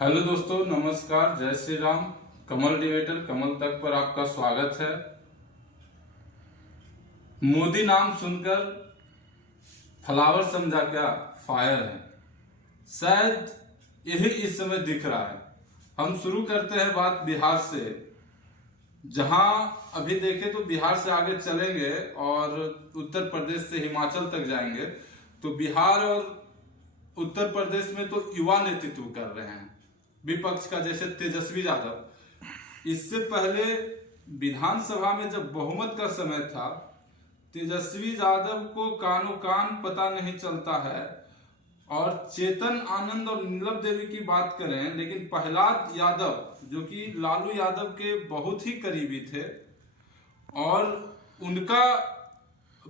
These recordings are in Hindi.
हेलो दोस्तों, नमस्कार, जय श्री राम। कमल डिबेटर कमल तक पर आपका स्वागत है। मोदी नाम सुनकर फ्लावर समझा क्या, फायर है। शायद यही इस समय दिख रहा है। हम शुरू करते हैं बात बिहार से, जहां अभी देखें तो बिहार से आगे चलेंगे और उत्तर प्रदेश से हिमाचल तक जाएंगे तो बिहार और उत्तर प्रदेश में तो युवा नेतृत्व कर रहे हैं विपक्ष का, जैसे तेजस्वी यादव। इससे पहले विधानसभा में जब बहुमत का समय था, तेजस्वी यादव को कानो कान पता नहीं चलता है। और चेतन आनंद और नीलम देवी की बात करें, लेकिन प्रहलाद यादव जो कि लालू यादव के बहुत ही करीबी थे, और उनका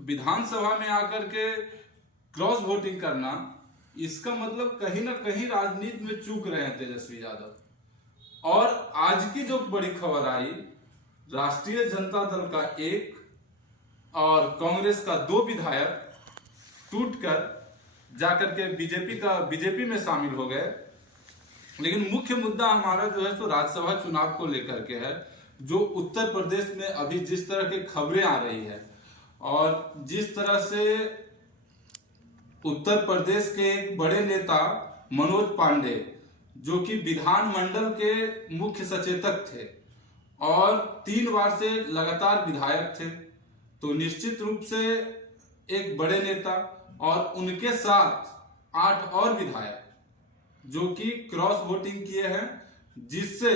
विधानसभा में आकर के क्रॉस वोटिंग करना, इसका मतलब कहीं ना कहीं राजनीति में चूक रहे हैं तेजस्वी यादव। और आज की जो बड़ी खबर आई, राष्ट्रीय जनता दल का एक और कांग्रेस का 2 विधायक टूटकर जाकर के बीजेपी में शामिल हो गए। लेकिन मुख्य मुद्दा हमारा जो है सो राज्यसभा चुनाव को लेकर के है, जो उत्तर प्रदेश में अभी जिस तरह की खबरें आ रही है और जिस तरह से उत्तर प्रदेश के एक बड़े नेता मनोज पांडे, जो कि विधानमंडल के मुख्य सचेतक थे और 3 बार से लगातार विधायक थे, तो निश्चित रूप से एक बड़े नेता और उनके साथ 8 और विधायक जो कि क्रॉस वोटिंग किए हैं, जिससे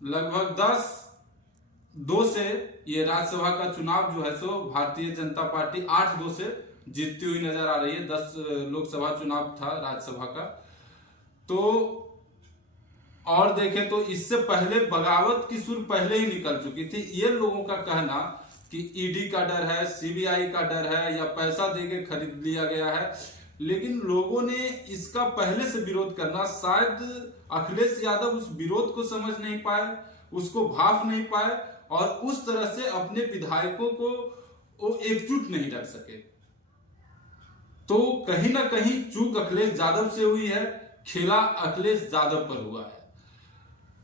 लगभग 10-2 से ये राज्यसभा का चुनाव जो है सो भारतीय जनता पार्टी 8-2 से जीतती हुई नजर आ रही है। 10 लोकसभा चुनाव था राज्यसभा का। तो और देखें तो इससे पहले बगावत की सुर पहले ही निकल चुकी थी। ये लोगों का कहना कि ईडी का डर है, सीबीआई का डर है या पैसा देके खरीद लिया गया है, लेकिन लोगों ने इसका पहले से विरोध करना, शायद अखिलेश यादव उस विरोध को समझ नहीं पाए, उसको भाप नहीं पाए और उस तरह से अपने विधायकों को वो एकजुट नहीं रख सके। तो कहीं ना कहीं चूक अखिलेश यादव से हुई है, खेला अखिलेश यादव पर हुआ है।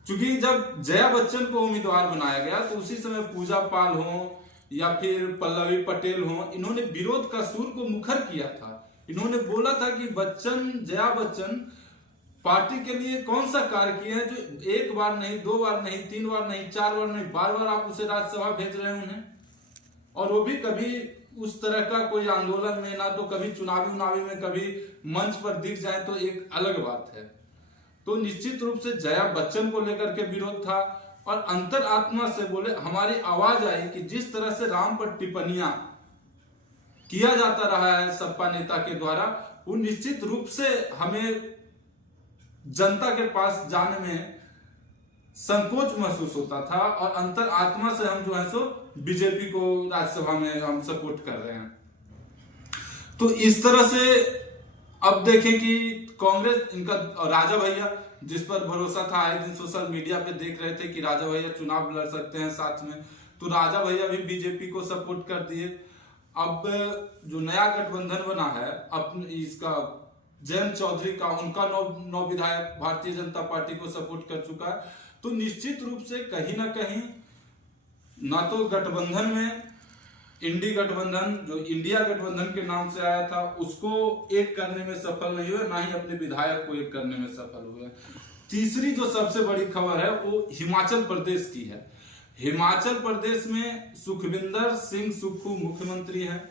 क्योंकि जब जया बच्चन को उम्मीदवार बनाया गया तो उसी समय पूजा पाल हो या फिर पल्लवी पटेल हो, इन्होंने विरोध का सुर को मुखर किया था। इन्होंने बोला था कि जया बच्चन पार्टी के लिए कौन सा कार्य किए हैं जो 1 बार नहीं, 2 बार नहीं, 3 बार नहीं, 4 बार नहीं, बार आप उसे राज्यसभा भेज रहे हैं उन्हें, और वो भी कभी उस तरह का कोई आंदोलन में, ना तो कभी चुनावी में कभी मंच पर दिख जाए तो एक अलग बात है। तो निश्चित रूप से जया बच्चन को लेकर के विरोध था और अंतर आत्मा से बोले, हमारी आवाज आई कि जिस तरह से राम पर टिप्पणियां किया जाता रहा है सपा नेता के द्वारा, वो निश्चित रूप से हमें जनता के पास जाने में संकोच महसूस होता था और अंतर आत्मा से हम जो है सो बीजेपी को राज्यसभा में हम सपोर्ट कर रहे हैं। तो इस तरह से अब देखें कि कांग्रेस, इनका राजा भैया जिस पर भरोसा था, आए दिन सोशल मीडिया पे देख रहे थे कि राजा भैया चुनाव लड़ सकते हैं साथ में, तो राजा भैया भी बीजेपी को सपोर्ट कर दिए। अब जो नया गठबंधन बना है अपने इसका जयंत चौधरी का, उनका 9 विधायक भारतीय जनता पार्टी को सपोर्ट कर चुका है। तो निश्चित रूप से कहीं ना कहीं ना तो गठबंधन में इंडी गठबंधन, जो इंडिया गठबंधन के नाम से आया था, उसको एक करने में सफल नहीं हुए, ना ही अपने विधायक को एक करने में सफल हुए। तीसरी जो सबसे बड़ी खबर है वो हिमाचल प्रदेश की है। हिमाचल प्रदेश में सुखविंदर सिंह सुक्खू मुख्यमंत्री हैं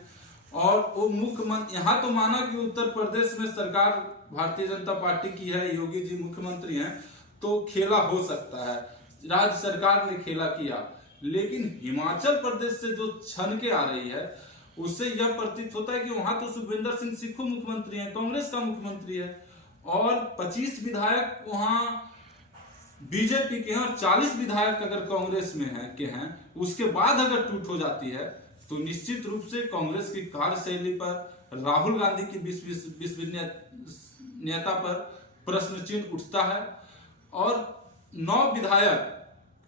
और वो मुख्यमंत्री, यहाँ तो माना कि उत्तर प्रदेश में सरकार भारतीय जनता पार्टी की है, योगी जी मुख्यमंत्री हैं, तो खेला हो सकता है, राज्य सरकार ने खेला किया। लेकिन हिमाचल प्रदेश से जो छन के आ रही है, उससे यह प्रतीत होता है कि वहां तो सुखविंदर सिंह सुक्खू मुख्यमंत्री हैं, कांग्रेस का मुख्यमंत्री है, और 25 विधायक वहां बीजेपी के हैं और 40 विधायक अगर कांग्रेस में हैं, उसके बाद अगर टूट हो जाती है तो निश्चित रूप से कांग्रेस की कार्यशैली पर, राहुल गांधी की विश्वसनीयता पर प्रश्न चिन्ह उठता है। और 9 विधायक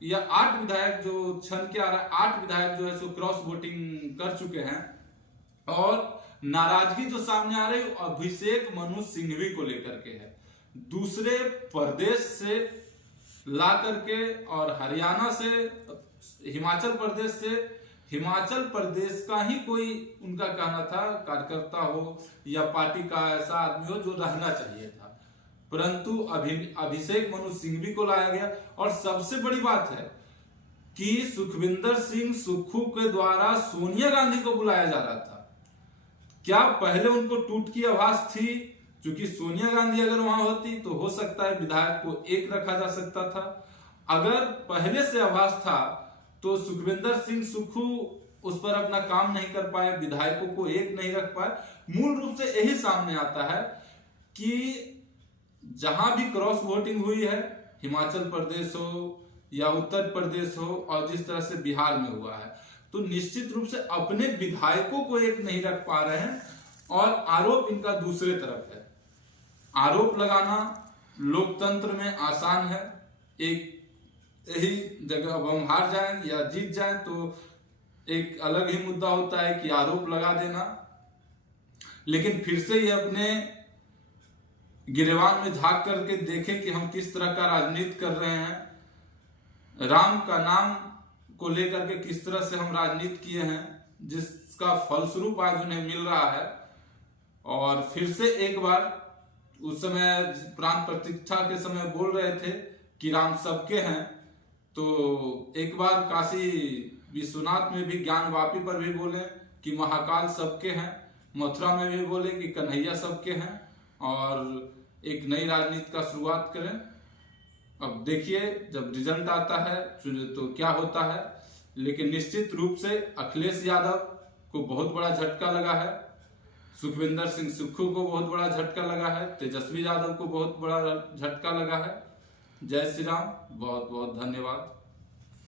या 8 विधायक जो छन के आ रहा है, 8 विधायक जो है सो क्रॉस वोटिंग कर चुके हैं और नाराजगी जो सामने आ रही है अभिषेक मनु सिंघवी को लेकर के है, दूसरे प्रदेश से ला करके और हरियाणा से, हिमाचल प्रदेश से, हिमाचल प्रदेश का ही कोई उनका कहना था कार्यकर्ता हो या पार्टी का ऐसा आदमी हो जो रहना चाहिए था, परंतु अभिषेक मनु सिंघवी को लाया गया। और सबसे बड़ी बात है कि सुखविंदर सिंह सुक्खू के द्वारा सोनिया गांधी को बुलाया जा रहा था। क्या पहले उनको टूट की आभास थी? क्योंकि सोनिया गांधी अगर वहां होती तो हो सकता है विधायक को एक रखा जा सकता था। अगर पहले से आभास था तो सुखविंदर सिंह सुक्खू उस पर अपना काम नहीं कर पाए, विधायकों को एक नहीं रख पाए। मूल रूप से यही सामने आता है कि जहां भी क्रॉस वोटिंग हुई है, हिमाचल प्रदेश हो या उत्तर प्रदेश हो और जिस तरह से बिहार में हुआ है, तो निश्चित रूप से अपने विधायकों को एक नहीं रख पा रहे हैं। और आरोप इनका दूसरे तरफ है। आरोप लगाना लोकतंत्र में आसान है, एक यही जगह अब हम हार जाएं या जीत जाएं तो एक अलग ही मुद्दा होता है कि आरोप लगा देना, लेकिन फिर से ये अपने गिरेबान में झांक करके देखें कि हम किस तरह का राजनीति कर रहे हैं, राम का नाम को लेकर के किस तरह से हम राजनीति किए हैं, जिसका फलस्वरूप आज उन्हें मिल रहा है। और फिर से एक बार, उस समय प्राण प्रतिष्ठा के समय बोल रहे थे कि राम सबके हैं, तो एक बार काशी विश्वनाथ में भी ज्ञानवापी पर भी बोले कि महाकाल सबके हैं, मथुरा में भी बोले कि कन्हैया सबके हैं, और एक नई राजनीति का शुरुआत करें। अब देखिए जब रिजल्ट आता है तो क्या होता है, लेकिन निश्चित रूप से अखिलेश यादव को बहुत बड़ा झटका लगा है, सुखविंदर सिंह सुक्खू को बहुत बड़ा झटका लगा है, तेजस्वी यादव को बहुत बड़ा झटका लगा है। जय श्री राम, बहुत बहुत धन्यवाद।